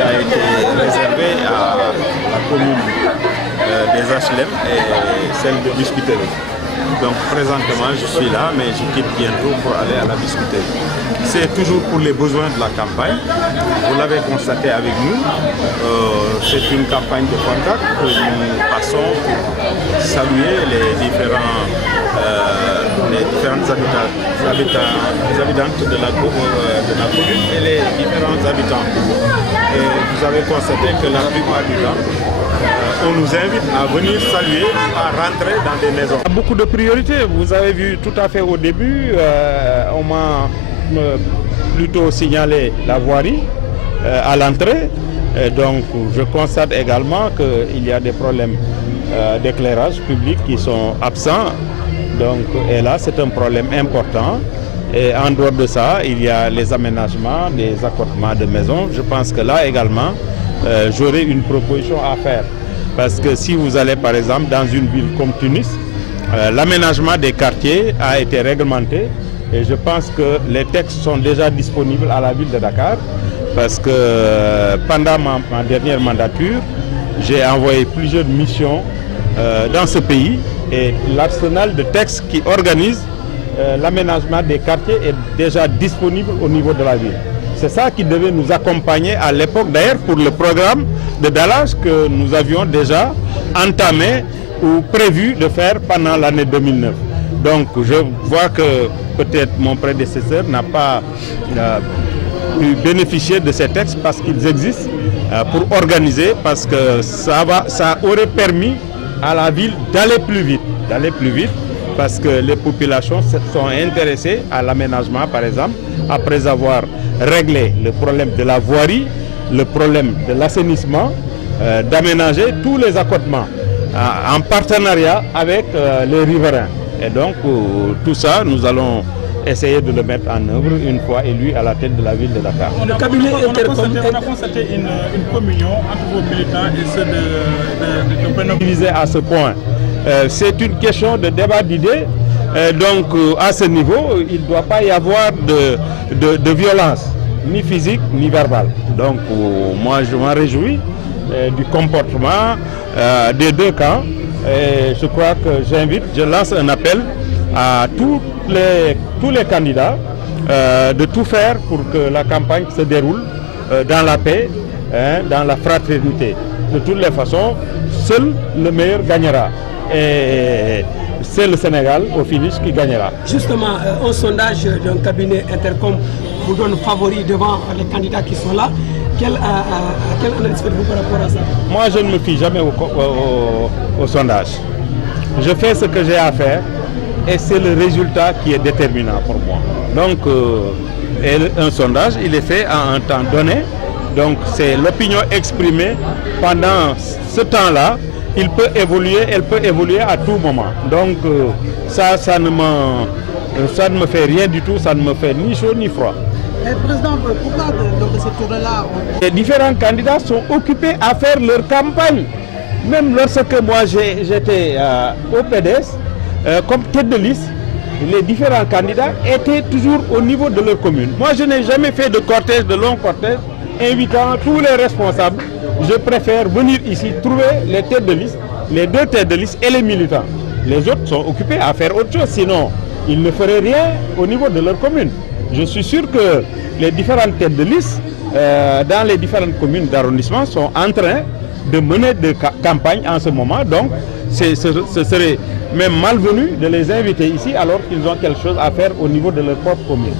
qui a été réservé à la commune des HLM et celle de Biscuiterie. Donc présentement je suis là, mais je quitte bientôt pour aller à la Biscuiterie. C'est toujours pour les besoins de la campagne. Vous l'avez constaté avec nous, c'est une campagne de contact que nous passons pour saluer les différentes habitantes de la commune et les différents habitants. Et vous avez constaté que la plupart du temps, on nous invite à venir saluer, à rentrer dans des maisons. Il y a beaucoup de priorités. Vous avez vu tout à fait au début, on m'a plutôt signalé la voirie à l'entrée. Donc je constate également qu'il y a des problèmes d'éclairage public qui sont absents. Donc, et là, c'est un problème important. Et en dehors de ça, il y a les aménagements, des accotements de maisons. Je pense que là également, j'aurai une proposition à faire. Parce que si vous allez par exemple dans une ville comme Tunis, l'aménagement des quartiers a été réglementé. Et je pense que les textes sont déjà disponibles à la ville de Dakar. Parce que pendant ma dernière mandature, j'ai envoyé plusieurs missions dans ce pays. Et l'arsenal de textes qui organise l'aménagement des quartiers est déjà disponible au niveau de la ville. C'est ça qui devait nous accompagner à l'époque, d'ailleurs pour le programme de Dallage que nous avions déjà entamé ou prévu de faire pendant l'année 2009. Donc je vois que peut-être mon prédécesseur n'a pas pu bénéficier de ces textes parce qu'ils existent pour organiser, parce que ça aurait permis à la ville d'aller plus vite, parce que les populations sont intéressées à l'aménagement, par exemple, après avoir réglé le problème de la voirie, le problème de l'assainissement, d'aménager tous les accotements en partenariat avec les riverains. Et donc tout ça, nous allons essayer de le mettre en œuvre une fois élu à la tête de la ville de Dakar. On a constaté une communion entre vos militants et ceux de Beno. Divisé à ce point. C'est une question de débat d'idées. Donc à ce niveau, il ne doit pas y avoir de violence, ni physique, ni verbale. Donc moi je m'en réjouis du comportement des deux camps. Et je crois que je lance un appel à tous les candidats de tout faire pour que la campagne se déroule dans la paix, dans la fraternité. De toutes les façons, seul le meilleur gagnera. Et c'est le Sénégal au finish qui gagnera. Justement, un sondage d'un cabinet Intercom vous donne favori devant les candidats qui sont là. Quelle analyse faites-vous par rapport à ça? Moi, je ne me fie jamais au sondage. Je fais ce que j'ai à faire et c'est le résultat qui est déterminant pour moi. Donc, un sondage, il est fait à un temps donné. Donc, c'est l'opinion exprimée pendant ce temps-là. Elle peut évoluer à tout moment. Donc, ça ne me fait rien du tout, ça ne me fait ni chaud ni froid. Président, pourquoi lors de ce tour-là Les différents candidats sont occupés à faire leur campagne. Même lorsque moi j'étais au PDS, comme tête de liste, les différents candidats étaient toujours au niveau de leur commune. Moi je n'ai jamais fait de cortège, de long cortège, invitant tous les responsables. Je préfère venir ici trouver les têtes de liste, les deux têtes de liste et les militants. Les autres sont occupés à faire autre chose, sinon ils ne feraient rien au niveau de leur commune. Je suis sûr que les différentes têtes de liste dans les différentes communes d'arrondissement sont en train de mener des campagnes en ce moment. Donc, ce serait même malvenu de les inviter ici alors qu'ils ont quelque chose à faire au niveau de leur propre commune.